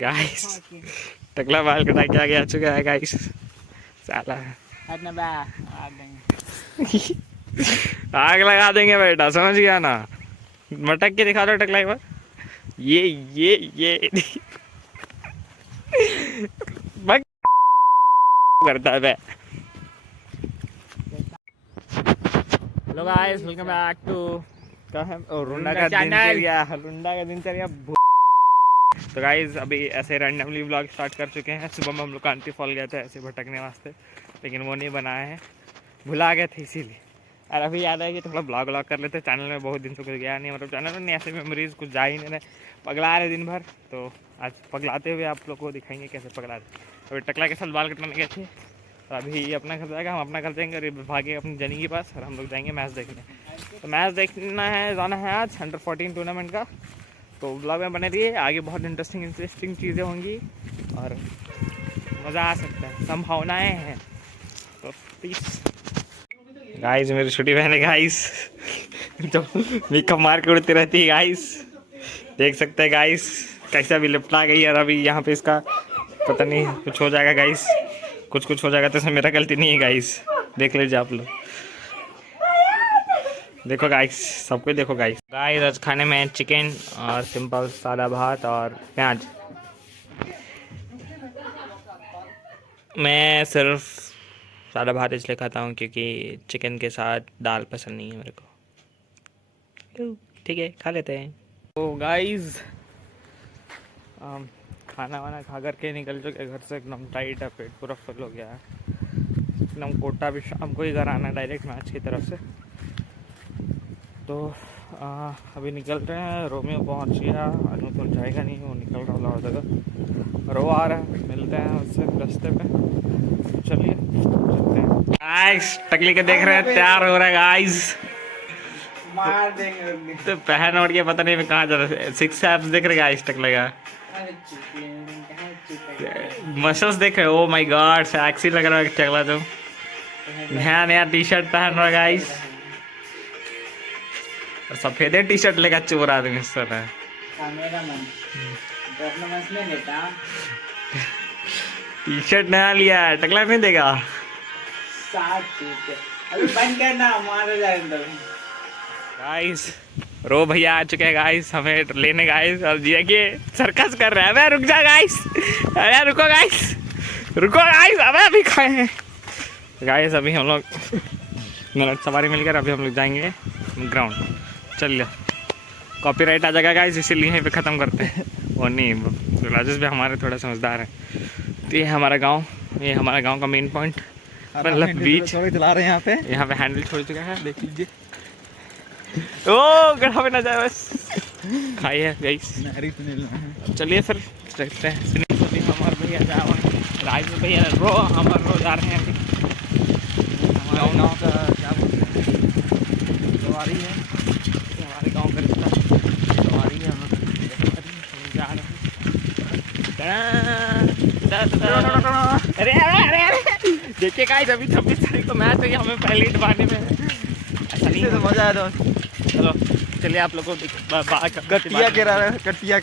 Guys टकला बाल कटा के आगे आ चुका है गाइस। साला आग लगा देंगे बेटा, समझ गया ना। मटक के दिखा दो टकला एक बार। ये बक करता है। Hello guys, welcome back to रुंडा का दिनचर्या। तो गाइस अभी ऐसे रैंडमली व्लॉग स्टार्ट कर चुके हैं। सुबह में हम लोग कांति फॉल गए थे ऐसे भटकने वास्ते, लेकिन वो नहीं बनाए हैं, भुला गए थे इसीलिए। और अभी याद है कि थोड़ा ब्लॉग कर लेते। चैनल में बहुत दिन से कुछ गया नहीं, मतलब चैनल में नहीं, ऐसे मेमोरीज कुछ जा ही नहीं रहे, पगला रहे दिन भर। तो आज पगलाते हुए आप लोग को दिखाएंगे कैसे पगला रहे। अभी टकला के साथ बाल कटवाने गए थे, तो अभी अपना घर जाएगा, हम अपना घर जाएंगे और भागे अपनी जनी के पास और हम लोग जाएंगे मैच देखने। तो मैच देखना है, जाना है आज अंडर 14 टूर्नामेंट का। तो ब्लॉग में बने रहिए, आगे बहुत इंटरेस्टिंग चीज़ें होंगी और मज़ा आ सकता है, संभावनाएं हैं। तो प्लीज़ गाइस, मेरी छोटी बहन है गाइस जो मेकअप मार के उड़ती रहती है गाइस, देख सकते हैं गाइस कैसा भी लिपटा गई। और अभी यहाँ पे इसका पता नहीं कुछ हो जाएगा गाइस, कुछ हो जाएगा तो इसमें मेरा गलती नहीं है गाइस, देख लीजिए आप लोग। देखो गाइस, सबको देखो गाइस। आज खाने में चिकन और सिंपल सादा भात और प्याज। मैं सिर्फ सादा भात इसलिए खाता हूँ क्योंकि चिकन के साथ दाल पसंद नहीं है मेरे को। ठीक है, खा लेते हैं। तो गाइस खाना वाना खा कर के निकल चुके घर से, एकदम टाइट है, पेट पूरा फुल हो गया है एकदम। कोटा भी शाम को ही घर आना है डायरेक्ट मैच की तरफ से। तो अभी निकल रहे हैं। रोमियो पहुंच गया, अनु तो जाएगा नहीं, वो निकल रहा हो जगह। रो आ रहा है, मिलते हैं उससे रास्ते पे। चलिए चलते हैं गाइस। टकली के देख रहे हैं, तैयार हो रहा है गाइस, मार देंगे। तो पहन उड़ के पता नहीं मैं कहाँ जा रहा है। 6 एप्स देख रहे गाइस टकले का, मसल्स देख रहे। ओ माय गॉड, सेक्सी लग रहा है टकला। तो नया टी शर्ट पहन रहा है गाइस, और सफेद टी शर्ट लेकर चोर आदमी सर है। टी शर्ट नया लिया है, टकला नहीं देगा। गाइस रो भैया आ चुके हैं गाइस हमें लेने गाइस, और ये कि सर्कस कर रहे हैं। अबे रुक जा गाइस, अरे रुको गाइस, रुको गाइस, अबे अभी खाए हैं गाइस। अभी हम लोग मिनट सवारी मिलकर अभी हम लोग जाएंगे ग्राउंड। चलिए, कॉपीराइट आ जाएगा गाइस, इसीलिए यहीं पे ख़त्म करते हैं। वो नहीं, राजेश भी हमारे थोड़ा समझदार है। तो ये हमारा गांव, ये हमारा गांव का मेन पॉइंट, मतलब बीच चला रहे हैं। यहाँ पे हैंडल छोड़ चुका है, देख लीजिए। ओ गड्ढा में ना जाए बस, खाइए गाइस। चलिए फिर देखते हैं। हमारे भैया जा रहे हैं, राज भैया रो हमारे रो जा रहे हैं अभी। हमारे गाँव का क्या बोलते हैं, सवारी है, हमारे गांव का रिश्ता सवारी है। हम जा रहे हैं। अरे अरे अरे देखिए गाइस, अभी 26 तारीख को मैच है, हमें पहले डबाने में ऐसा नहीं तो मजा आया। चलो चलिए, आप लोगों को कटिया के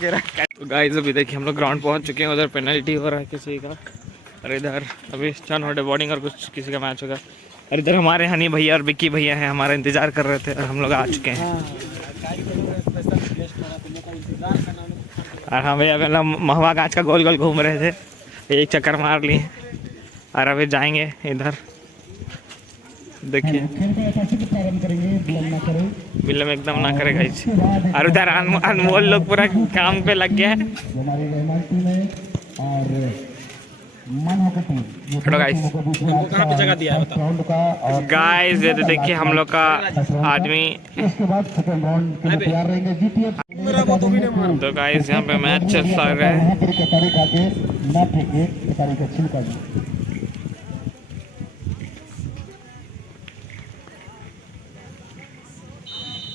रहा। तो गाइस अभी देखिए हम लोग ग्राउंड पहुंच चुके हैं। उधर पेनल्टी हो रहा है किसी का, और इधर अभी स्टन होटे बॉर्डिंग और कुछ किसी का मैच होगा। और इधर हमारे हनी भैया और विक्की भैया हैं, हमारा इंतजार कर रहे थे और हम लोग आ चुके हैं। और हाँ भैया पहले महुआ गाछ का गोल गोल घूम रहे थे, एक चक्कर मार लिए और अभी जाएंगे इधर। देखिए बिल्ला में एकदम ना करेगा इस। और उधर अनमोल लोग पूरा काम पे लग गया है। कहाँ पे जगह दिया है गाइस, ये तो देखिए हम लोग का आदमी। तो गाइस यहाँ पे मैच चल रहा है।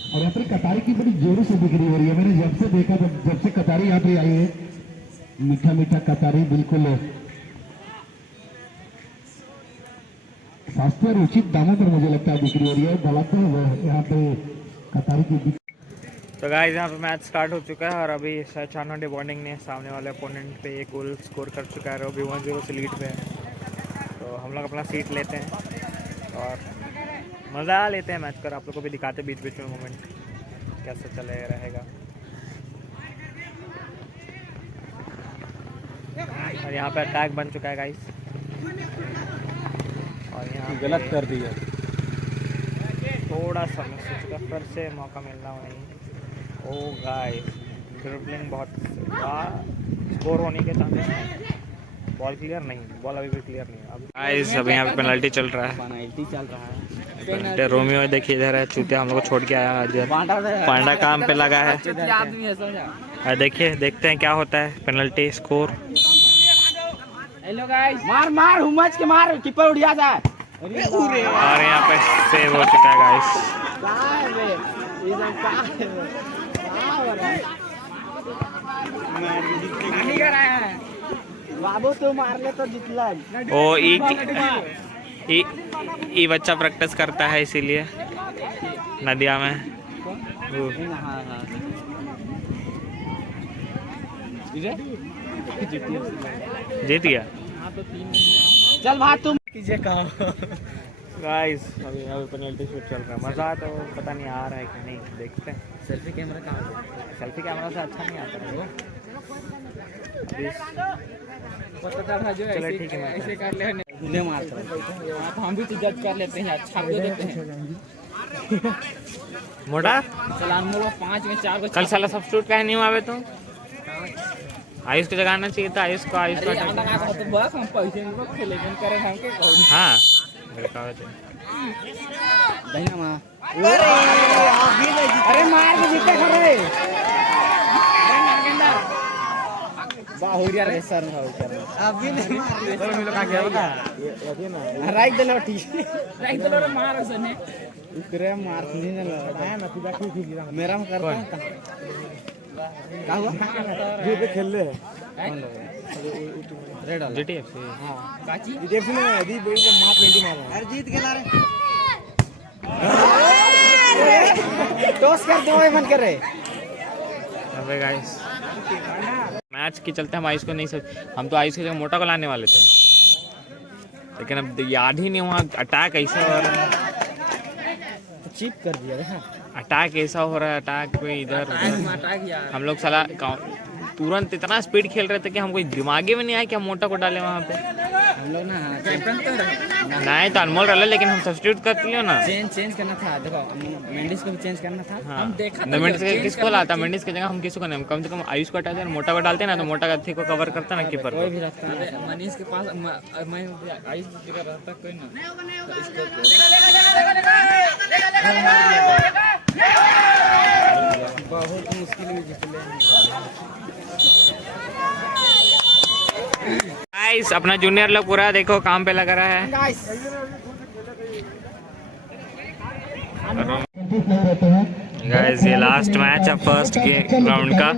और यहाँ पर कतारी की बड़ी जोरों से बिक्री हो रही है। मैंने जब से देखा, जब से कतारी यहाँ पे आई है, मीठा मीठा कतारी, बिल्कुल सस्ते और उचित दामों पर मुझे लगता है बिक्री हो रही है। गलत है यहाँ पे कतारी की। तो गाइस यहाँ पे मैच स्टार्ट हो चुका है और अभी चानोडे बॉन्डिंग ने सामने वाले अपोनेंट पे एक गोल स्कोर कर चुका है और अभी 1-0 से लीड पे है। तो हम लोग अपना सीट लेते हैं और मज़ा लेते हैं मैच कर। आप लोग को भी दिखाते बीच बीच में मोमेंट कैसे चले रहेगा। और यहाँ पे अटैक बन चुका है गाइस और यहाँ गलत कर दिया। थोड़ा सा मैं सोच का फिर से मौका मिलना नहीं। ओ गाइस ड्रिबलिंग बहुत स्कोर होने के चांसेस हैं। बॉल क्लियर नहीं, बॉल अभी भी क्लियर नहीं है। अब गाइस अभी यहाँ पे पेनल्टी चल रहा है। पेनल्टी चल रहा है। पेनल्टी रोमियो देखिए इधर है, चूतिया हम लोग को छोड़ के आया इधर। पांडा काम पे लगा है। देखिए देखते हैं क्या होता है। Penalty score. हेलो गाइस, मार मार हुमच के मार, कीपर उड़ जाता है। और यहाँ पे सेव हो चुका है गाइस। बाबू तू मार ले तो जितला। ओ ई बच्चा प्रैक्टिस करता है इसीलिए नदिया में। जीत गया। चल भाग तुम कीजिए कहो। गाइस अभी पेनल्टी शूट चल रहा है। मज़ा तो पता नहीं आ रहा है कि नहीं, देखते हैं। सेल्फी कैमरा कहाँ है? सेल्फी कैमरा से अच्छा नहीं आता है वो। चलो ठीक है, ऐसे कर ले ले मारता है। हम भी तो जज कर लेते हैं, अच्छा भी देते हैं। मोटा सलाम मोड़ा 5 में 4 को कल साला सब्स्टिट्यूट काहे नहीं हुआ बे तुम? आयुष को जगाना चाहिए था। आयुष का तो बस हम पैसे में खेलेंगे करे हम के कहूं। हाँ दहीना मां। अरे मार के जीते खरे। बाहुरिया रे सर अभी नहीं मार ले। का क्या बता ये ना राइट दे लो ठीक। राइट दे लो मार सने इतरे मार नहीं ना है ना तू देखी थी मेरा में करता है का हुआ ये पे खेल ले रेड वाला जीटीएफ से। हां काची जीटीएफ में अभी बोल के मार लेंगे मारो। अरे जीत गेला रे टॉस कर दो मन करे। अबे गाइस मैच के चलते हम आयुष को नहीं हम तो आयुष की जगह मोटा को लाने वाले थे, लेकिन अब याद ही नहीं हुआ अटैक ऐसा हो रहा है। चीप कर दिया। अटैक ऐसा हो रहा है, अटैक पे इधर हम लोग साला तुरंत इतना स्पीड खेल रहे थे कि हमको दिमाग में नहीं आया कि हम मोटा को डाले वहाँ पे। हम लोग ना कैप्टन तो नहीं तो अनमोल रहा, लेकिन हम सब्स्टिट्यूट कर लियो ना। चेंज करना था। देखो मेंडिस को भी चेंज करना था। हाँ। हम देखा तो मेंडिस किसको लाता? मेंडिस की जगह हम किसको नहीं, कम से कम आयुष को हटाते, मोटा को डालते ना, तो मोटा का थी को कवर करता ना कीपर कोई भी रहता है। मनीष के पास मैं आयुष की जगह रहता कोई ना तो इसको बहुत मुश्किल में जीतले। गाइस अपना जूनियर लोग पूरा देखो काम पे लगा रहा है। गाइस ये लास्ट मैच है फर्स्ट के राउंड का।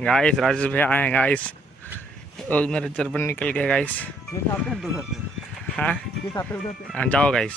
गाइस राजेश भैया आए हैं गाइस। और मेरा जर्बन निकल गया गाइस। हाँ जाओ गाइस।